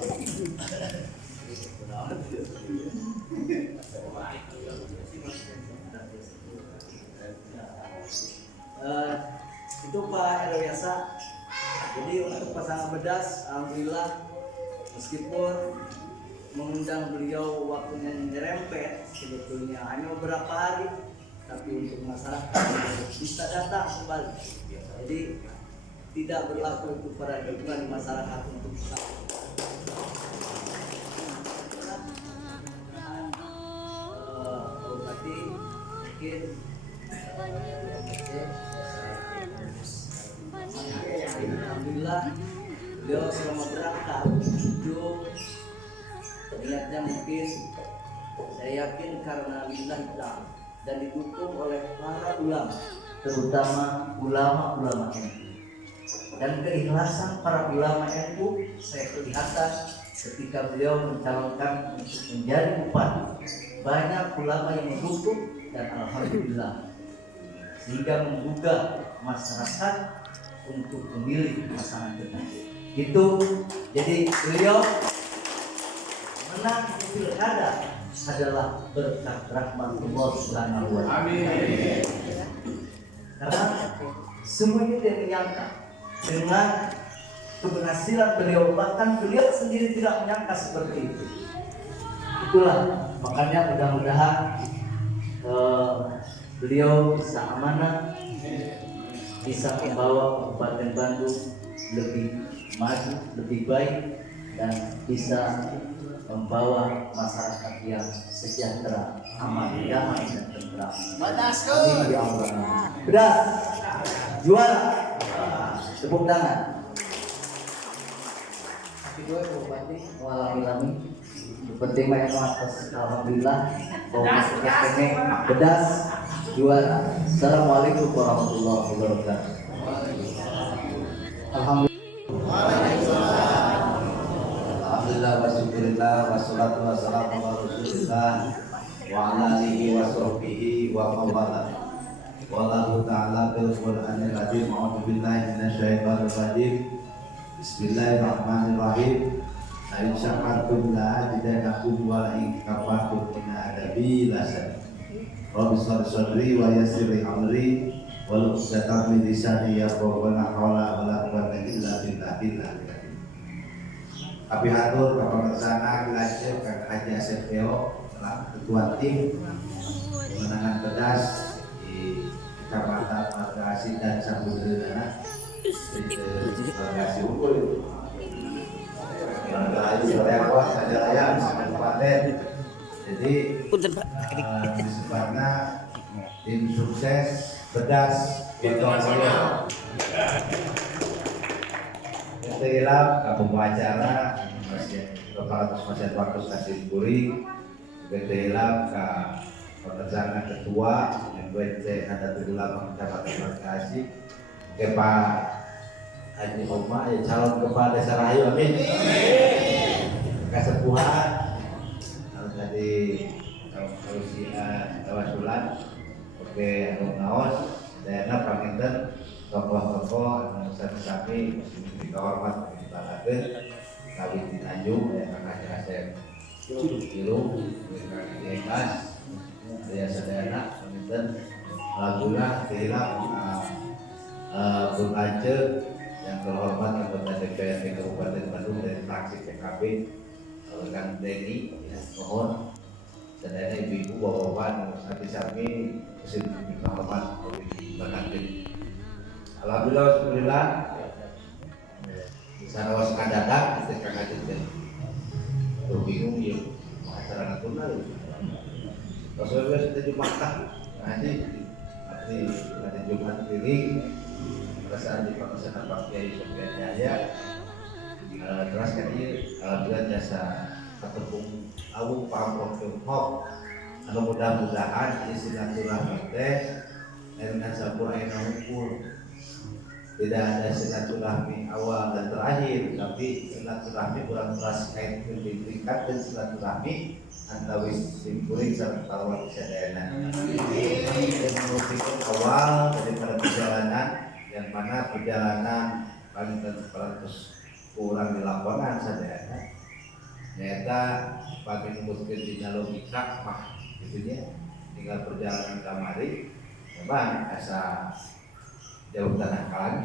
Itu Pak Erwiasa. Jadi untuk pasangan Bedas, alhamdulillah meskipun mengundang beliau waktunya nyerempet sebetulnya hanya beberapa hari, tapi untuk masyarakat bisa datang kembali. Jadi tidak berlaku itu paradigma di masyarakat untuk berarti mungkin alhamdulillah beliau selama berangkat itu niatnya mungkin saya yakin karena lillah dan didukung oleh para ulama, terutama ulama-ulama NU. Dan keikhlasan para ulama NU saya kelihatan ketika beliau mencalonkan untuk menjadi bupati. Banyak ulama yang mendukung dan alhamdulillah sehingga menggugah masyarakat untuk memilih pasangan terbaik. Itu jadi beliau menang di pilkada adalah berkat rahmat Allah Subhanahu wa Ta'ala. Amin. Karena semuanya tidak menyangka dengan keberhasilan beliau, bahkan beliau sendiri tidak menyangka seperti itu. Itulah makanya mudah-mudahan beliau bisa amanah, bisa membawa Kabupaten Bandung lebih maju, lebih baik, dan bisa membawa masyarakat yang sejahtera, aman, damai, dan tentram. Amin ya Allah. Bedas, juara, tepuk tangan. Kedua Bupati mengalami penting banyak atas alhamdulillah bahwa ini Bedas juara. Assalamualaikum warahmatullahi wabarakatuh. Alhamdulillah wa syukurillah wassalatu wassalamu ala rasulillah wa ala alihi wa sahbihi wa mawala. Wallahu ta'ala bil Qur'anil azim. A'udzu billahi minasyaitonir rajim. Bismillahirrahmanirrahim. La in syakartum la azidannakum wa la in kafartum inna adabi lasadid. Rabbi sadri wa yassir li amri wa uqdatam min lisani yafqahu qawli wa la quwwata illa billah. Tapi hatur Bapak Tersana Kilacir Kak Haji Asep Beo telah ketua tim pemenangan Bedas di Kecamatan Margasi dan Samudera itu Margasi Unggul itu Margasi Sorewa Sajalaya Kabupaten. Jadi disebutnya tim sukses Bedas Betomoyo. Setelah kampung acara Kepala Masyarakat Waktu Stasiun Puri, setelah pekerjaan ketua MWC Nadatul Ulama Kecamatan Margasi, Pak Haji Oma ya calon kepala desa Rahayu, amin. Kesepuhan harus jadi usia tawasulan, oke naos, daerah panginten tokoh-tokoh sami dihormat dibanggakeun kawin di Tanjung ya Kang Haji Asep Cilu Ikhlas saya sadayana panginten alhamdulillah kehilap Bung Aceh yang terhormat anggota DPRD Kabupaten Bandung dari fraksi PKB Kang Deni ya mohon sadayana ibu-ibu bapak-bapak sami-sami mesin dihormat dibanggakeun. Alhamdulillah sarawas kadadak kita kakak jadi bingung ya acara natuna Rasulullah kita Jumatah nanti ada Jumat piring perasaan di Pakistan Pak Kiai Sofyan Jaya terus kan ini alhamdulillah jasa ketepung awu pamrok Tiongkok mudah-mudahan ini silaturahmi teh dengan sampur aina hukum. Tidak ada silaturahmi awal dan terakhir, tapi silaturahmi kurang keras kait tingkat dan silaturahmi antawis simpuling serta tawar kesadayana. Ini merupakan awal daripada perjalanan yang mana perjalanan paling 100 kurang di lapangan sadayana ternyata pagi numbutkeun dina logika mah gitu nya tinggal perjalanan kamari memang asa jauh tanah kalan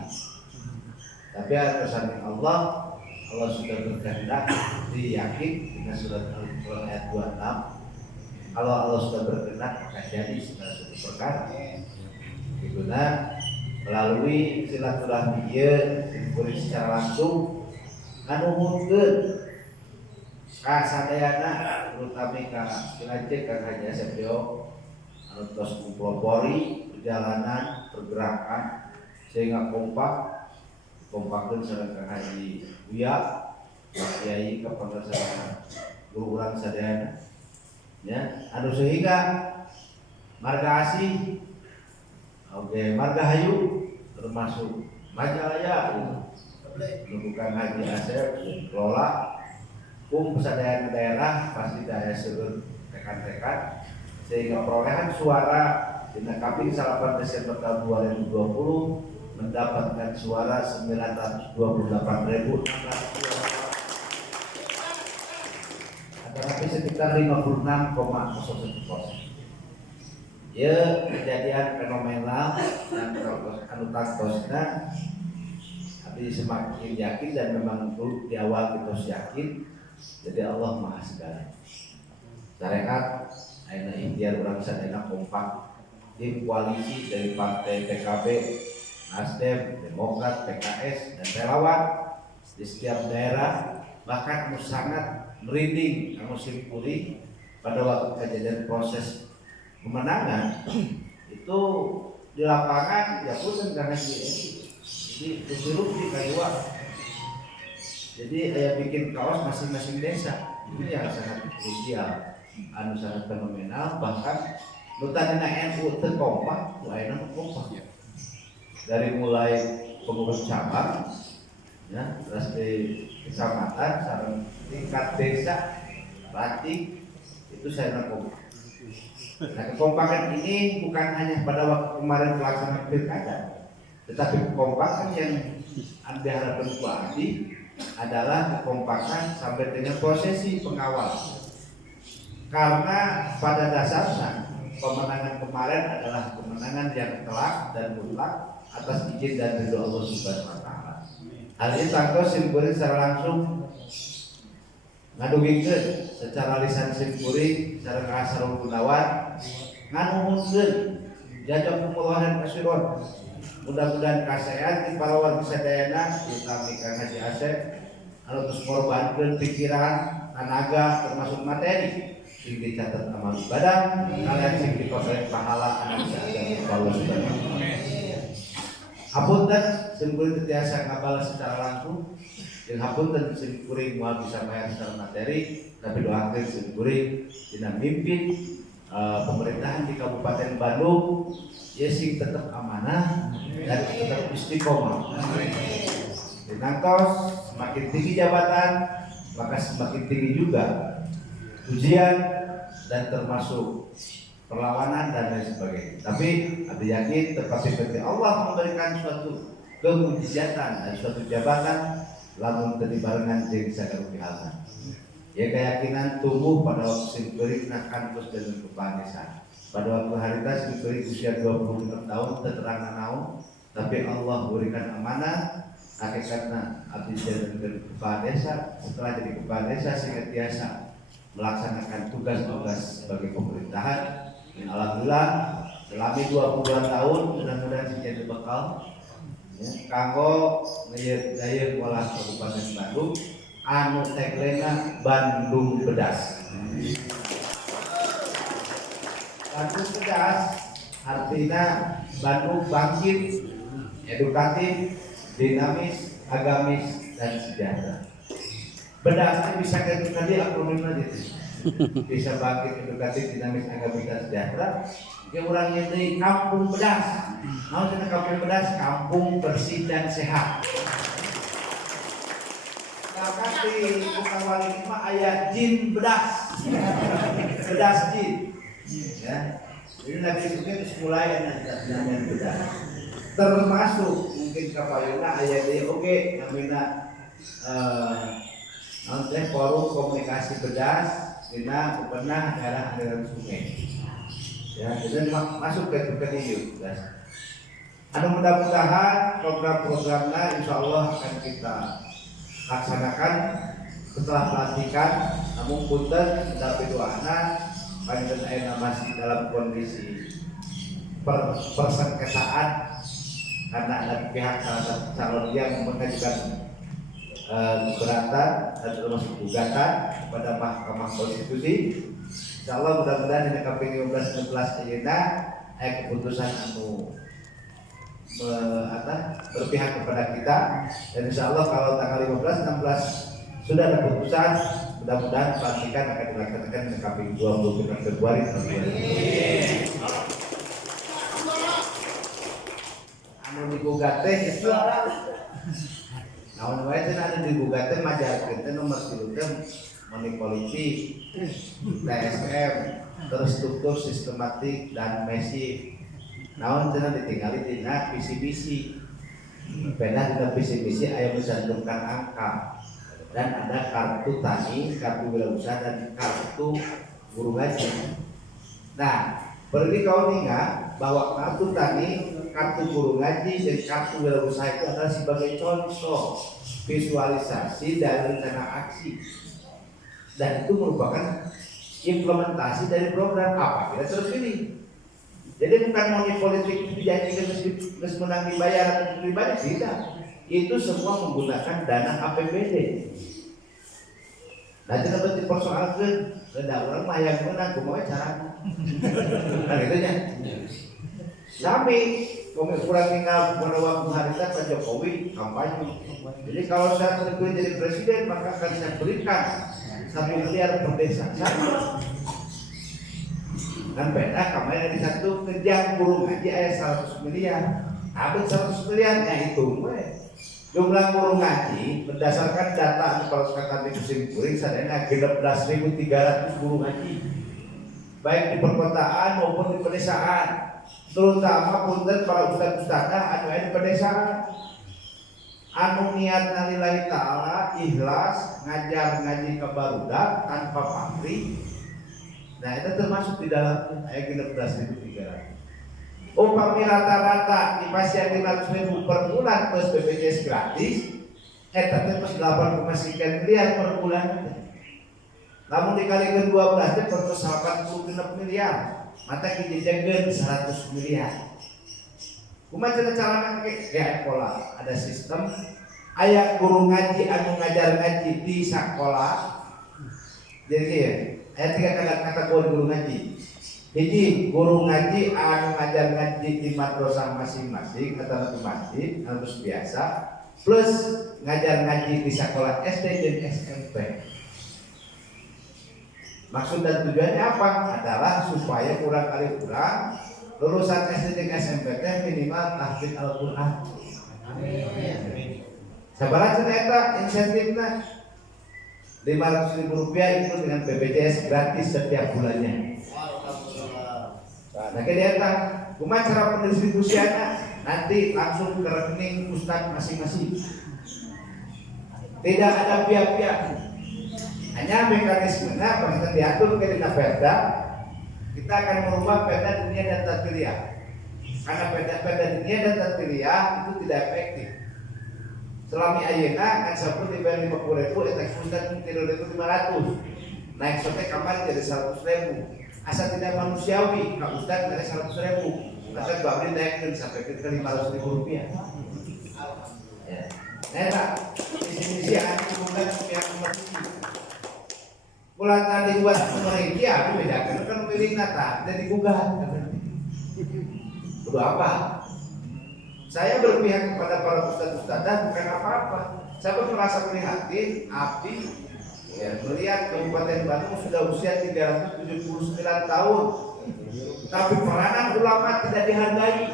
tapi atas samping Allah sudah berkehendak yakin dengan surat Al-Quran ayat 26 kalau Allah sudah berkehendak maka jadi segala sesuatu perkara gitu melalui silaturahmi ieu diberi secara langsung nganuhunkeun ka sadayana terutama ka Cilacap ka Haji Asep Dio anu tos ngumpulpori perjalanan pergerakan sehingga kompakkeun sareng Kang Haji Buya Pak Kiai kepada sareng guru urang sadayana ya anu sehingga marga asih oke marga hayu termasuk Majalaya bukan Haji Asep kelola sadayana daerah pasti daya surut rekan-rekan sehingga perolehan suara dina Kaping 8 Desember tahun 2020 mendapatkan suara 928.600 tetapi sekitar 56,01%. Ya kejadian fenomenal dan anu tantosna tapi semakin yakin dan memang di awal kita yakin jadi Allah Maha Segala. Syariat ayeuna ikhtiar urang sadayana kompak tim koalisi dari partai PKB, Nasdem, Demokrat, PKS dan relawan di setiap daerah bahkan anu sangat merinding anu simpuli pada waktu kejadian proses kemenangan itu di lapangan ya pun karena jadi rugi kayuwa jadi bikin kaos masing-masing desa itu yang sangat krusial anu sangat fenomenal bahkan nutanina NU teu kompak lainna kompak dari mulai pengurus cabang ya terus di kecamatan sareng tingkat desa batik itu saya kompak. Nah kekompakan ini bukan hanya pada waktu kemarin pelaksanaan pilkada, tetapi kekompakan yang Anda harapkan Bupati adalah kekompakan sampai dengan prosesi pengawal. Karena pada dasarnya pemenangan kemarin adalah kemenangan yang telak dan mutlak atas izin dan ridho Allah Subhanahu wa taala. Hal ini tangkos simpulin secara langsung ngadugikeun secara lisan simpuri sareng Asrul Gunawan nganuhunkeun jajak pemuluhan kasiron mudah-mudahan kasehat di pahlawan sadayana utami Kang Haji Asep anu geus ngorbankeun pikiran tenaga termasuk materi sing dicatat amal ibadah kalian sing dipakai pahala anu saedan Allah Subhanahu wa taala. Hapunten simpuri tiasa ngabalas secara langsung yang hapunten simkuring moal bisa bayar secara materi tapi doakeun simkuring dina mimpin pemerintahan di Kabupaten Bandung ya sing tetap amanah dan tetap istiqomah. Dinangtos semakin tinggi jabatan maka semakin tinggi juga ujian dan termasuk perlawanan dan lain sebagainya. Tapi ada yakin tetapi Allah memberikan suatu kemujizatan dan suatu jabatan lamun teu dibarengan jeung sakarupihalna. Ya keyakinan tumbuh pada waktu simkuring nakan terus dengan kepanesan. Pada waktu harita simkuring usia 26 tahun terang naon, tapi Allah berikan amanah hakikatna abdi dengan kepala desa. Setelah jadi kepala desa sehingga biasa melaksanakan tugas-tugas sebagai pemerintahan. Dan alhamdulillah selama 22 tahun mudah-mudahan jadi bekal ya, kanggo ngeuyeut olah Kabupaten Bandung anu teglena Bandung Bedas. Bandung Bedas artinya Bandung bangkit, edukatif, dinamis, agamis dan sejahtera. Bedasnya bisa kayak tadi akronim itu. Bisa bangkit, edukatif, dinamis, agamis dan sejahtera. Yang orangnya dari kampung Bedas. Mau kita kampung Bedas, kampung bersih dan sehat. Bahkan di bukan wali lima ayat jin bedas, bedas jin. Ya, jadi nanti itu mulai namanya bedas. Termasuk mungkin kapayuna ayat dia oke, namanya nanti oleh forum komunikasi bedas dina bebenah daerah aliran sungai. Ya, jadi masuk ke dieu. Anu mudah-mudahan program-programnya insya Allah akan kita laksanakan setelah pelantikan. Namun punten tapi doana panjenengan ayeuna masih dalam kondisi persengketaan karena ada pihak salah satu calon yang mengajukan keberatan dan termasuk gugatan kepada Mahkamah Konstitusi. Insya Allah mudah-mudahan di KPU 15-16 ayeuna aya keputusan anu berpihak kepada kita, dan insya Allah kalau tanggal 15-16 sudah ada keputusan, mudah-mudahan pelantikan akan dilaksanakan di KPU 25 Februari tahun 2020. Anu digugat teh itu naon wae teh anu digugat teh majalkeun teh nomor 3 teh money politik, TSM, terstruktur sistematik dan masif. Naon cenah ditinggali dina visi-misi. Beda dina visi-misi aya mencantumkan angka. Dan ada kartu tani, kartu wirausaha dan kartu guru ngaji. Nah, pergi kau ingat bahwa kartu tani, kartu guru ngaji dan kartu wirausaha itu adalah sebagai contoh visualisasi dari rencana aksi. Dan itu merupakan implementasi dari program apa kita terpilih. Jadi bukan money politik itu dijanjikan terus menang dibayar atau dibayar, tidak. Itu semua menggunakan dana APBD. Nah, itu dapat dipersoalkan, tidak orang mah yang menang, kumaha caranya. Nah, gitu nya. Sami, kurang tinggal pada waktu hari Pak Jokowi kampanye. Jadi kalau saya terpilih jadi presiden, maka akan saya berikan 1 miliar per desa. Sama. Kan beda kamera di satu kerjaan guru ngaji aya 100 miliar. Habis 100 miliar nya hitung we. Jumlah guru ngaji berdasarkan data kepala sekolah di musim kuring sadayana 16.300 guru ngaji. Baik di perkotaan maupun di pedesaan. Terutama punten para ustaz-ustadzah anu aya di pedesaan. Anu niatna lillahi ta'ala ikhlas ngajar ngaji ka barudak tanpa pamrih. Nah, itu termasuk di dalam ayat 16.300. Upami rata-rata di pasien 500.000 per bulan plus BPJS gratis, eta teh plus 8,6 miliar per bulan. Namun dikalikan 12 teh per 86 miliar. Mata kijajeun 100 miliar. Kumaha cara kayak pola, ada sistem aya guru ngaji anu ngajar ngaji di sekolah. Jadi ya, aya 3 kategori guru ngaji. Hiji, guru ngaji anu ngajar ngaji di madrasah masing-masing atau di masjid harus biasa, plus ngajar ngaji di sekolah SD dan SMP. Maksud dan tujuannya apa? Adalah supaya kurang kali kurang lulusan SD dan SMP minimal tahfidz Al-Qur'an. Amin. Sabaraha eta insentifna Rp500.000 itu dengan BPJS gratis setiap bulannya. Nah, kedeta, kumaha cara pendistribusiannya? Nanti langsung ke rekening ustaz masing-masing. Tidak ada pihak-pihak. Hanya mekanismenya kita diatur ke dina Perda. Kita akan merubah Perda Dunia dan Tatiliah. Karena Perda Dunia dan Tatiliah itu tidak efektif. Selama ayeuna kan sampun dibayar 50.000 eta ustaz 3.500. Naik sampai kamar jadi 100.000. Asal tidak manusiawi, Kak Ustaz dari 100.000, maka babin naikkan sampai ke Rp500.000. Ya, nah, misi anak bukan pihak komersi. Bulan tadi buat pemerintah, aku bedakan kan milik nata dan digugat. Udah apa? Saya berpihak kepada para ustaz-ustadzah bukan apa-apa. Saya pun merasa prihatin, abdi. Ya, melihat Kabupaten Bandung sudah usia 379 tahun, tapi peranan ulama tidak dihargai.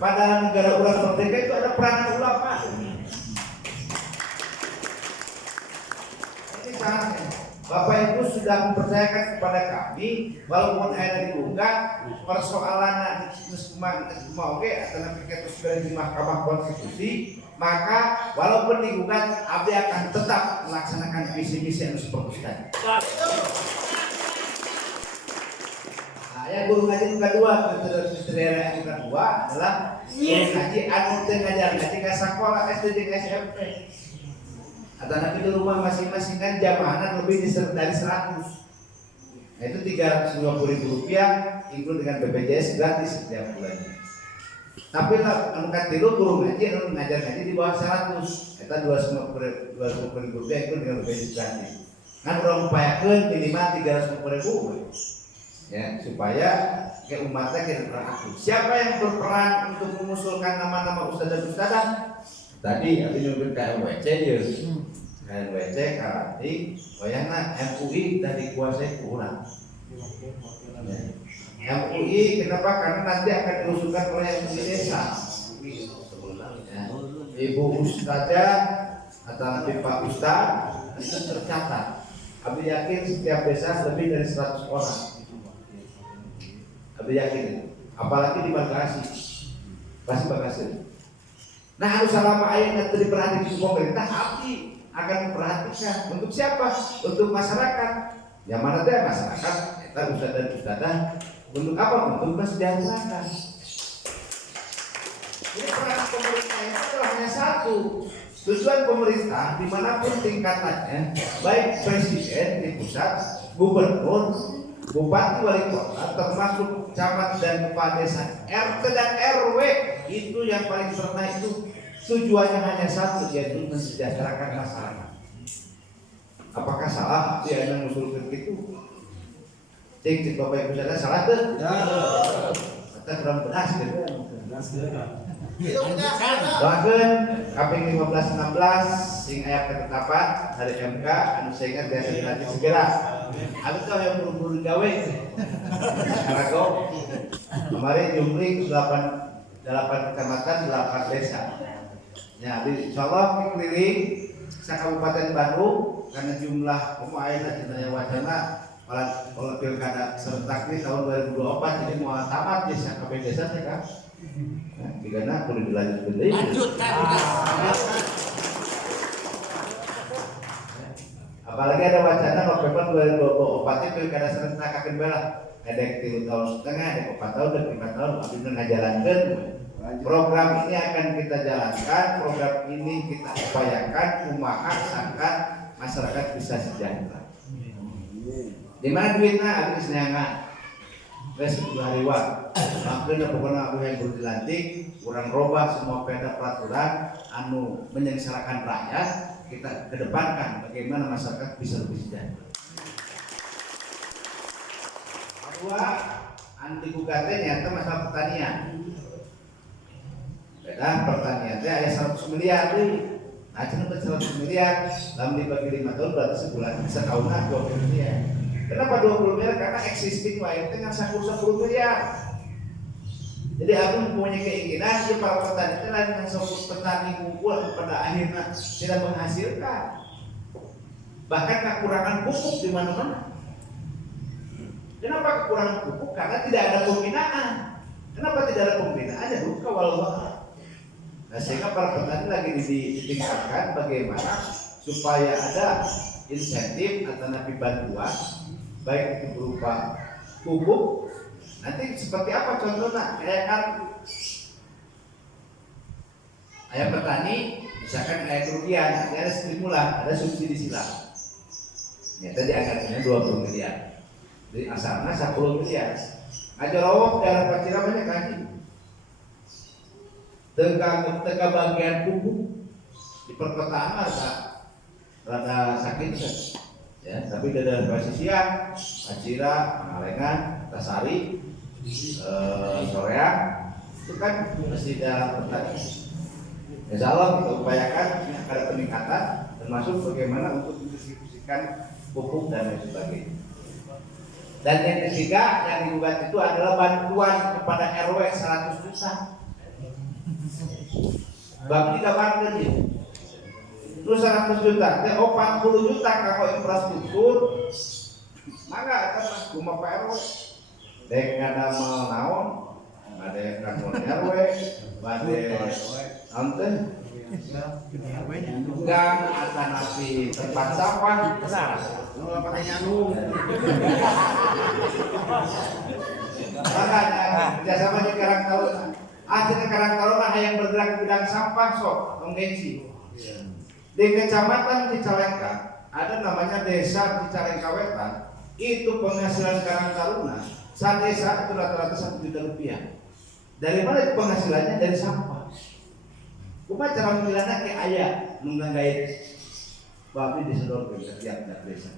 Padahal negara orang merdeka itu ada peranan ulama. Ini saatnya Bapak Ibu sudah mempercayakan kepada kami, walaupun ada diunggah persoalan mau atau nanti kita sudah di Mahkamah Konstitusi. maka walaupun digugat abdi akan tetap melaksanakan visi-misi yang diperlukan. Nah, yang guru ngaji yang kedua, kriteria yang kedua adalah guru ngaji anu teu ngajar ngaji ka sekolah SD jeung SMP. Atau nanti di rumah masing-masing kan jamaahnya lebih dari 100. Nah, itu Rp350.000 include dengan BPJS gratis setiap bulannya. Tapi lah anu katilu guru ngaji anu ngajar ngaji di bawah 100, eta Rp250.000 itu dengan BPJS gratis. Kan urang upayakeun minimal Rp350.000 ya supaya ke umatnya kita beraktif. Siapa yang berperan untuk mengusulkan nama-nama ustadzah-ustadzah? Tadi aku nyebut KMWC dia. KMWC karena wayangna MUI tadi kuasai kurang. MUI kenapa? Karena nanti akan diusulkan oleh MUI desa. Ya. Ibu Ustazah atau nanti Pak Ustaz itu tercatat. Kami yakin setiap desa lebih dari 100 orang. Kami yakin, apalagi di Bekasi, pasti Bekasi. Nah, harus selama ayatnya diperhatikan pemerintah, abdi akan memperhatikan untuk siapa? Untuk masyarakat. Yang mana teh masyarakat? Kita ustadzah untuk apa? Untuk mensejahterakan. Ini peran pemerintah itu adalah hanya satu. Tujuan pemerintah dimanapun tingkatannya, baik presiden di pusat, gubernur, bupati, wali kota, termasuk camat dan kepala desa, RT dan RW, itu yang paling pernah itu tujuannya hanya satu, yaitu mensejahterakan masyarakat. Apakah salah dia yang mengusulkan itu? Cik Bapak Ibu saudara salah tuh? Kita kurang beras gitu. Doakeun KPI 1516 sing aya ketetapan dari MK anu sehingga biasa dilanjut segera. Aku tahu yang buru-buru gawe. Karago. Kemarin jumlah 8 kecamatan 8 desa. Ya, insyaallah keliling sakabupaten Bandung karena jumlah pemainnya cenah wacana kalau pilkada serentak ini tahun 2024 jadi mau tamat desa KPI desa teh kan. Karena perlu dilanjutkan deh. Apalagi ada wacana November 2024 pilkada serentak akan bela. Ada 3 tahun setengah, ada 4 tahun, dan 5 tahun. Abis ngajalankan program ini akan kita jalankan. Program ini kita upayakan kumaha sangkan masyarakat bisa sejahtera. Di mana duitnya habis nyangat. Wes 10 hari wak. Makanya pokoknya aku yang baru dilantik, kurang robah semua perda peraturan anu menyengsarakan rakyat, kita kedepankan bagaimana masyarakat bisa lebih sejahtera. Kedua, anti gugatnya nyata masalah pertanian. Beda pertanian itu ada 100 miliar nih. Nah, cuma 100 miliar, dalam dibagi 5 tahun berarti sebulan bisa tahunan 20 miliar. Kenapa 20 miliar? Karena existing WMT dengan 10 miliar. Jadi aku mempunyai keinginan si para petani itu dengan seluruh petani kumpul pada akhirnya tidak menghasilkan. Bahkan kekurangan pupuk di mana-mana. Kenapa kekurangan pupuk? Karena tidak ada pembinaan. Kenapa tidak ada pembinaan? Ya duka walau. Nah, sehingga para petani lagi ditingkatkan bagaimana supaya ada insentif atau nabi bantuan baik itu berupa pupuk. Nanti seperti apa contohnya? Kayak kan ayah petani misalkan kayak kerugian, nanti ada stimulan, ada subsidi silang. Ya tadi anggarannya 20 miliar. Jadi asalnya 10 miliar. Aja lowok dalam pacira banyak kaji. Tengah bagian pupuk di perkotaan rada sakit kan. Ya, tapi dari pasisian, Pacira, Pangalengan, Tasari, Soreang itu kan mesti dalam petani. Insya Allah kita upayakan ada peningkatan termasuk bagaimana untuk mendistribusikan pupuk dan lain sebagainya. Dan yang ketiga yang digugat itu adalah bantuan kepada RW 100 juta. Bagi gambarkan dia. Terus 100 juta, 40 juta kalau infrastruktur, maka akan rumah Pak RW. Dek ada naon, ada kantor RW, ada nanti gang atau napi tempat sampah benar. Nggak pertanyaan lu. Makanya kerjasama di Karang Taruna. Akhirnya Karang Taruna yang bergerak di bidang sampah sok menggengsi. Di kecamatan Cicalengka ada namanya desa Cicalengka Wetan. Itu penghasilan Karang Taruna saat desa itu rata-rata 1 juta rupiah. Dari mana itu penghasilannya? Dari sampah. Bukan cara menilainya kayak ayah menggait babi disedot ke setiap desa.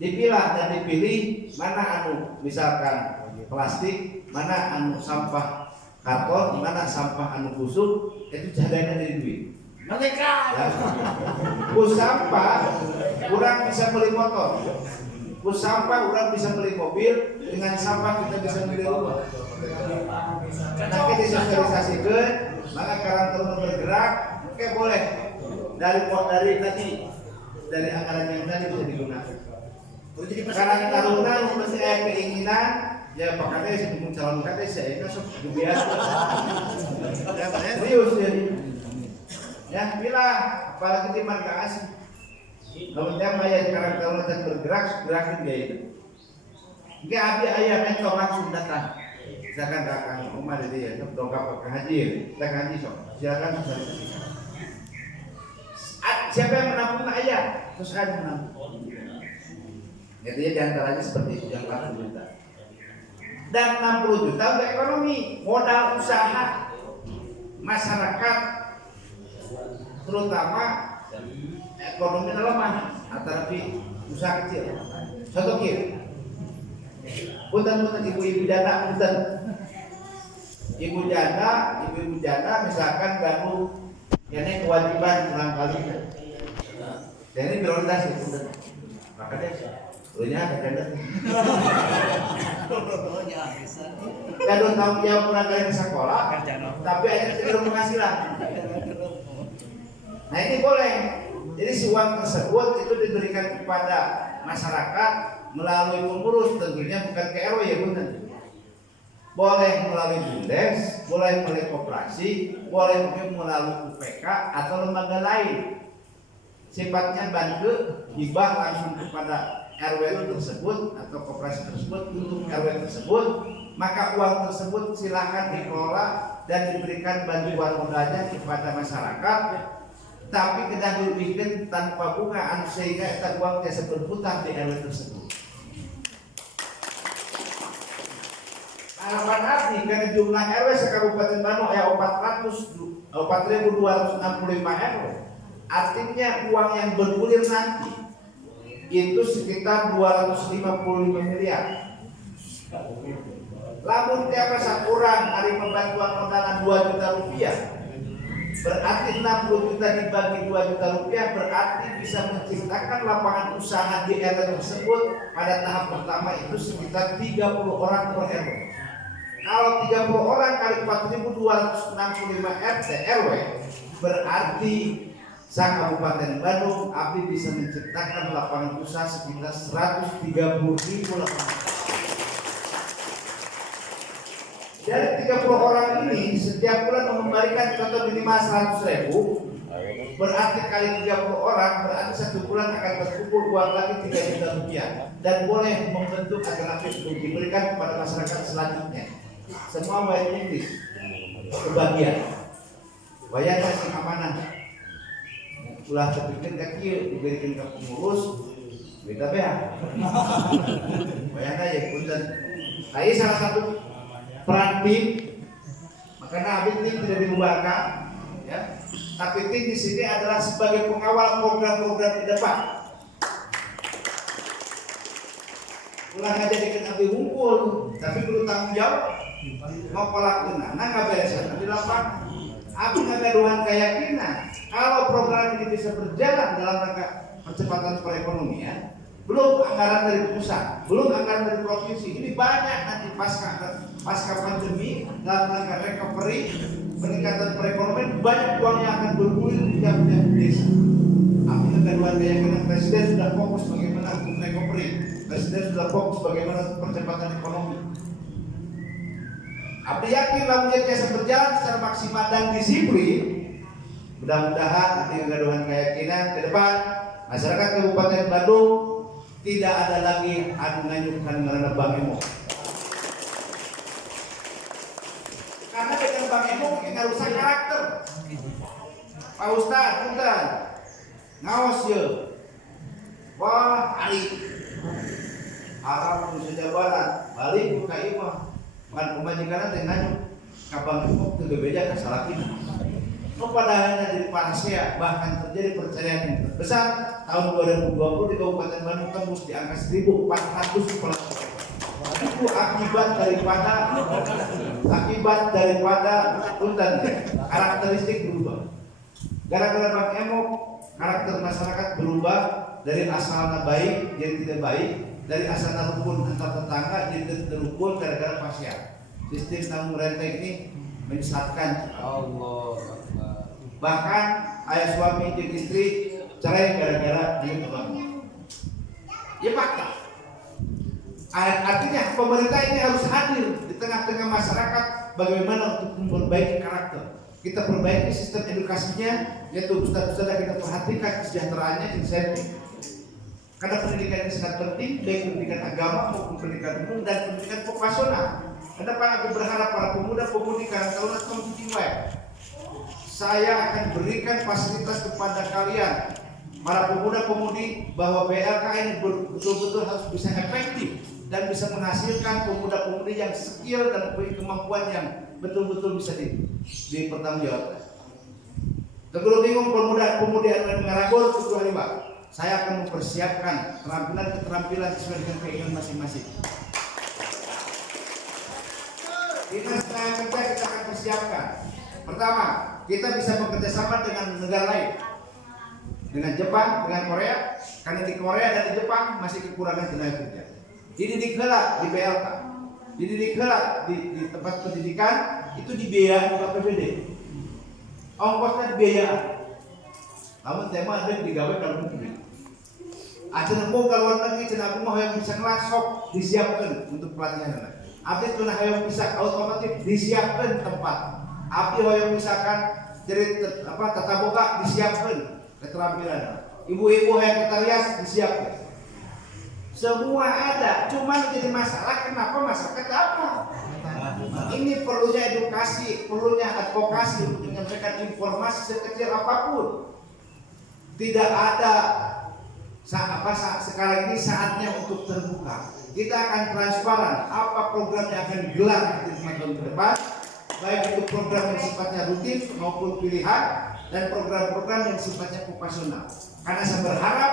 Dipilah dan dipilih mana anu misalkan plastik, mana anu sampah karton, mana sampah anu busuk, itu jadinya dari duit. Mereka. Ya. Bus sampah, kurang bisa beli motor. Bus sampah orang bisa beli mobil, dengan sampah kita bisa beli rumah. Nanti disosialisasikan, maka Karang Taruna bergerak, oke boleh. Dari anggaran yang tadi bisa digunakan. Karang Taruna mesti ada keinginan, ya makanya saya mau calon kata saya itu biasa. Serius jadi. Ya pilih, apalagi di marga asing. Kalau dia maya Karang Taruna dan bergerak, gerakin dia itu. Enggak abi ayah mentong langsung datang. Misalkan kakak Umar itu ya, dongkap ke haji, kita haji sok. Silakan sosialisasi. Siapa yang menampung ayah? Terus ada menampung. Jadi diantaranya seperti itu yang 40 juta. Dan 60 juta untuk ekonomi, modal usaha masyarakat, terutama ekonomi lemah atau usaha kecil. Contoh kiri. Punten ibu-ibu janda punten. Ibu janda misalkan ganggu ini kewajiban barangkali. Dan ini prioritas itu punten. Makanya dulunya ada janda. Kadang tanggung jawab barangkali di sekolah, tapi hanya tidak penghasilan. Nah ini boleh. Jadi si uang tersebut itu diberikan kepada masyarakat melalui pengurus, tentunya bukan ke RW ya benar. Boleh melalui BUMDes, boleh melalui koperasi, boleh melalui UPK atau lembaga lain. Sifatnya bantu hibah langsung kepada RW tersebut atau koperasi tersebut untuk RW tersebut, maka uang tersebut silakan dikelola dan diberikan bantuan modalnya kepada masyarakat. Tapi kita dibikin tanpa bunga sehingga kita uang biasa berputar di RW tersebut. Harapan arti karena jumlah RW sekabupaten Bandung ada 4.265 RW. Artinya uang yang bergulir nanti itu sekitar 255 miliar. Lamun tiap satu orang hari pembantuan modalan 2 juta rupiah, berarti 60 juta dibagi 2 juta rupiah berarti bisa menciptakan lapangan usaha di RW tersebut pada tahap pertama itu sekitar 30 orang per RW. Kalau 30 orang kali 4.265 RT RW berarti Kabupaten Bandung Abdi bisa menciptakan lapangan usaha sekitar 130.000 lapangan. Dari 30 orang ini setiap bulan mengembalikan contoh minimal 100.000, berarti kali 30 orang berarti satu bulan akan berkumpul uang lagi 3 juta rupiah dan boleh membentuk alternatif untuk diberikan kepada masyarakat selanjutnya. Semua bayar Inggris kebagian bayar kasih amanah ulah terpikir kecil diberikan ke pengurus beda bea bayar aja punten. Ini salah satu peran tim, makanya tim tidak dibubarkan, ya. Tapi tim di sini adalah sebagai pengawal program-program ke depan. Ulah aja dikenal abdi hunkul, tapi perlu tanggung jawab. Mau pelakukan, nggak beresan di lapangan. Aku nggak keyakinan kalau program ini bisa berjalan dalam rangka percepatan perekonomian, belum anggaran dari pusat, belum anggaran dari provinsi. Ini banyak nanti pasca pandemi dalam rangka recovery, peningkatan perekonomian, banyak uang yang akan bergulir di tiap-tiap desa. Aku kedua keyakinan presiden sudah fokus bagaimana untuk recovery, presiden sudah fokus bagaimana percepatan ekonomi. Aku yakin lalu jasa berjalan secara maksimal dan disiplin, Mudah-mudahan nanti kegaduhan keyakinan ke depan masyarakat Kabupaten Bandung tidak ada lagi adu nganyukan karena Bang Emo. Karena dengan Bang Emo kita rusak karakter. Pak Ustadz, punten, ngawas ya. Wah, hari Arab Nusa Barat, balik buka imah, bukan pemajikan teh nganyuk, kabang Emo ke bebeja kasalakin. Padahalnya jadi parasea, bahkan terjadi perceraian yang terbesar tahun 2020 di Kabupaten Bandung tembus di angka 1.400 pelaku. Itu akibat daripada punten karakteristik berubah. Gara-gara Bang Emo, karakter masyarakat berubah dari asalnya baik jadi tidak baik, dari asalnya rukun antar tetangga jadi tidak rukun gara-gara pasien. Sistem tanggung renteng ini menyesatkan Allah. Bahkan ayah suami dan istri cerai gara-gara dia teman. Ya fakta. Artinya pemerintah ini harus hadir di tengah-tengah masyarakat bagaimana untuk memperbaiki karakter. Kita perbaiki sistem edukasinya, yaitu ustaz-ustaz kita perhatikan kesejahteraannya, insentif. Karena pendidikan ini sangat penting, baik pendidikan agama maupun pendidikan umum dan pendidikan vokasional. Kedepan aku berharap para pemuda-pemudi karena tahun web. Saya akan berikan fasilitas kepada kalian para pemuda-pemudi bahwa BLK ini betul-betul harus bisa efektif dan bisa menghasilkan pemuda-pemudi yang skill dan mempunyai kemampuan yang betul-betul bisa dipertanggungjawabkan. Kalau bingung pemuda-pemudi yang mengaragul kecuali Pak, saya akan mempersiapkan keterampilan sesuai dengan keinginan masing-masing. Dinas tenaga kerja kita akan persiapkan. Pertama, kita bisa bekerja sama dengan negara lain, dengan Jepang, dengan Korea, karena di Korea dan di Jepang masih kekurangan tenaga kerja. Dididik heula di BLK, dididik heula di tempat pendidikan itu dibiayai oleh APBD. Ongkosnya dibiayai. Namun tema ada digawe kalau negeri. Aja mau kalau negeri cenah aku mau yang bisa ngelasok disiapkan untuk pelatihan. Abdi tuna hayang bisa otomatis disiapkan tempat. Abdi hoyong misalkan jadi tata boga disiapkan keterampilan. Ibu-ibu yang kita rias disiapkan. Semua ada, cuman jadi masalah kenapa masyarakat apa? Ini perlunya edukasi, perlunya advokasi untuk menyampaikan informasi sekecil apapun. Tidak ada sekarang ini saatnya untuk terbuka. Kita akan transparan apa program yang akan digelar di 5 tahun ke depan. Baik itu program yang sifatnya rutin maupun pilihan dan program-program yang sifatnya vokasional. Karena saya berharap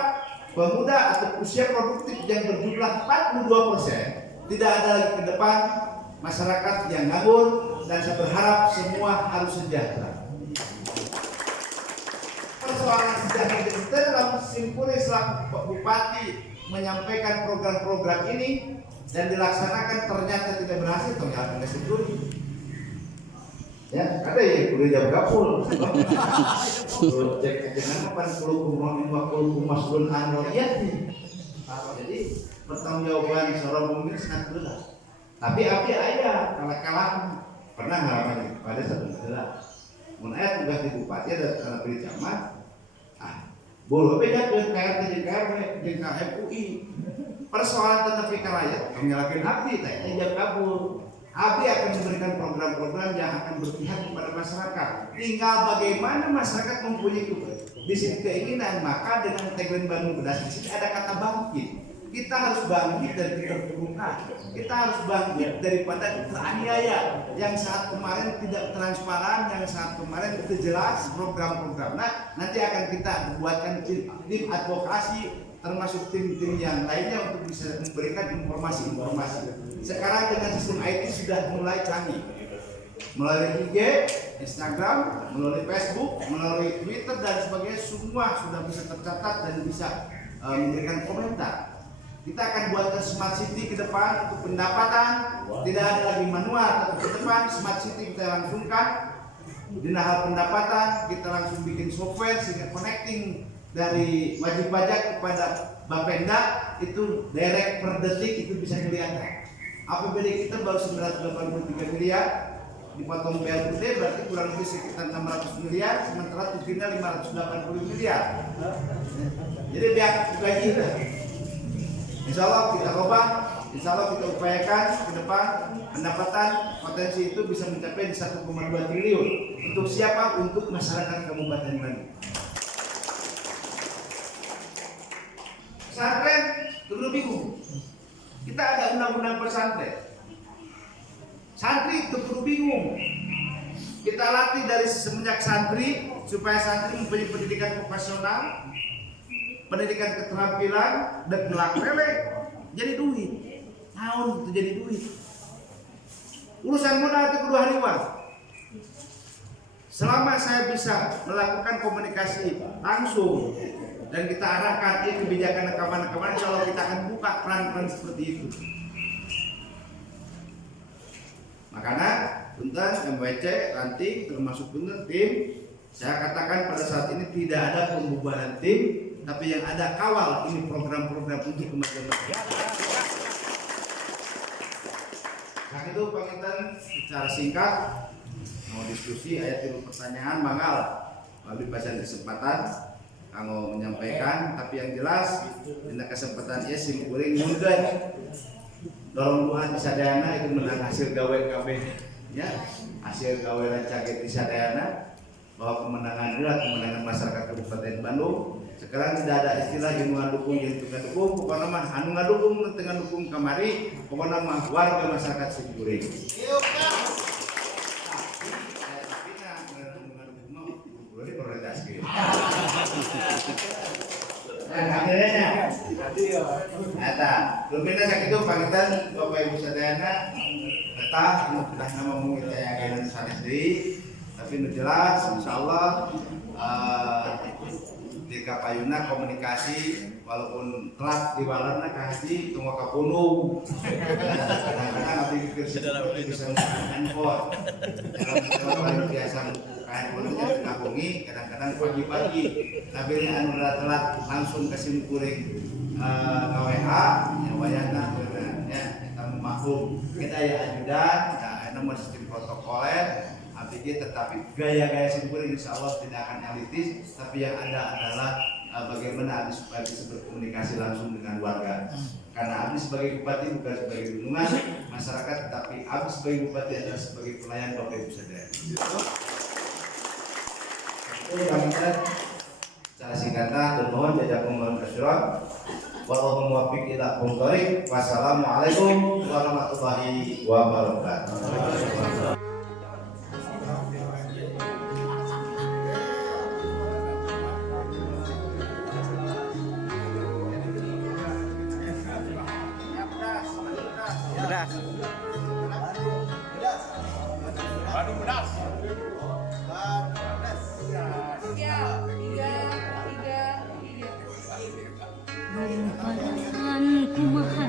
pemuda atau usia produktif yang berjumlah 42% tidak ada lagi ke depan masyarakat yang nganggur, dan saya berharap semua harus sejahtera. Persoalan sejahtera itu dalam simpulnya selaku Bupati menyampaikan program-program ini dan dilaksanakan ternyata tidak berhasil, ternyata tidak setuju. Ya, ada ya kuliah jam kapul. Cek dengan apa perlu masulun anoriati. Jadi pertanggungjawaban seorang pemimpin sangat berat. Tapi api ayah kalah pernah ngalamin pada satu negara. Mun aya tugas di bupati ada kana pilih camat. Boleh beda ke KRT JKRW jeung KFUI. Persoalan tetapi rakyat kami lakukan abdi teh jam kabur. Abdi akan memberikan program-program yang akan berpihak kepada masyarakat. Tinggal bagaimana masyarakat mempunyai di sini keinginan, maka dengan tagline Bandung Bedas di sini ada kata bangkit. Kita harus bangkit dari keterpurukan. Kita harus bangkit daripada teraniaya yang saat kemarin tidak transparan, yang saat kemarin tidak jelas program-program. Nah, nanti akan kita buatkan tim advokasi termasuk tim-tim yang lainnya untuk bisa memberikan informasi-informasi. Sekarang dengan sistem IT sudah mulai canggih, melalui IG, Instagram, melalui Facebook, melalui Twitter dan sebagainya, semua sudah bisa tercatat dan bisa memberikan komentar. Kita akan buatkan smart city ke depan untuk pendapatan, tidak ada lagi manual, tapi ke depan smart city kita langsungkan. Di hal pendapatan kita langsung bikin software sehingga connecting dari wajib pajak kepada Bapenda itu direct per detik itu bisa kelihatan. APBD kita baru 983 miliar, dipotong PLUD berarti kurang lebih sekitar 600 miliar, sementara tukinnya 580 miliar. Jadi biar gaji. Insya Allah kita coba, insya Allah kita upayakan ke depan pendapatan potensi itu bisa mencapai di 1,2 triliun. Untuk siapa? Untuk masyarakat Kabupaten Bandung. Pesantren dulu bingung. Kita ada undang-undang pesantren. Santri keburu bingung. Kita latih dari semenjak santri supaya santri mempunyai pendidikan profesional, pendidikan keterampilan dan kelak lele jadi duit. Tahun itu jadi duit. Urusan modal itu kedua hariwan. Selama saya bisa melakukan komunikasi langsung dan kita arahkan kebijakan rekaman-rekaman, insya Allah kita akan buka peran-peran seperti itu. Makanya punten MWC nanti termasuk punten tim, saya katakan pada saat ini tidak ada pembubaran tim, tapi yang ada kawal ini program-program untuk kemajuan masyarakat. Nah itu pangitan secara singkat mau diskusi ayat tilu pertanyaan mangal melalui pasien kesempatan kanggo menyampaikan, tapi yang jelas dina kesempatan ieu sim kuring mundeun dorong Tuhan di sadayana itu menang hasil gawe KB ya, hasil gawe rancage di sadayana bahwa kemenangan adalah kemenangan masyarakat Kabupaten Bandung. Sekarang tidak ada istilah yang ngadukung yang ngadukung, pokoknya mah anu ngadukung tengah dukung kamari, pokoknya mah warga masyarakat Sikuring. Nah, akhirnya eta lumina sakitu pangitan Bapak Ibu sadayana betah betah nama mung kita yang sanes deui, tapi nu jelas insyaallah di kapayuna komunikasi walaupun telat di walerna ka haji tunggu ka punung kadang-kadang abdi pikir bisa handphone kalau biasa handphone jadi kabungi kadang-kadang pagi-pagi tapi ini anu telat langsung ke sim kuring ka WA ya wayahna ya kita maklum kita ya ajudan nah anu mah sistem protokoler abdi tetapi gaya-gaya sim kuring insyaallah tidak akan elitis, tapi yang ada adalah bagaimana Abdi supaya bisa berkomunikasi langsung dengan warga. Karena Abdi sebagai bupati bukan sebagai gunungan masyarakat, tetapi Abdi sebagai bupati adalah sebagai pelayan Bapak Ibu saudara. Itu kami secara singkatan dan mohon jazakumullah khairan. Wallahu muwaffiq ila aqwamit thoriq. Wassalamualaikum warahmatullahi wabarakatuh. Kumaha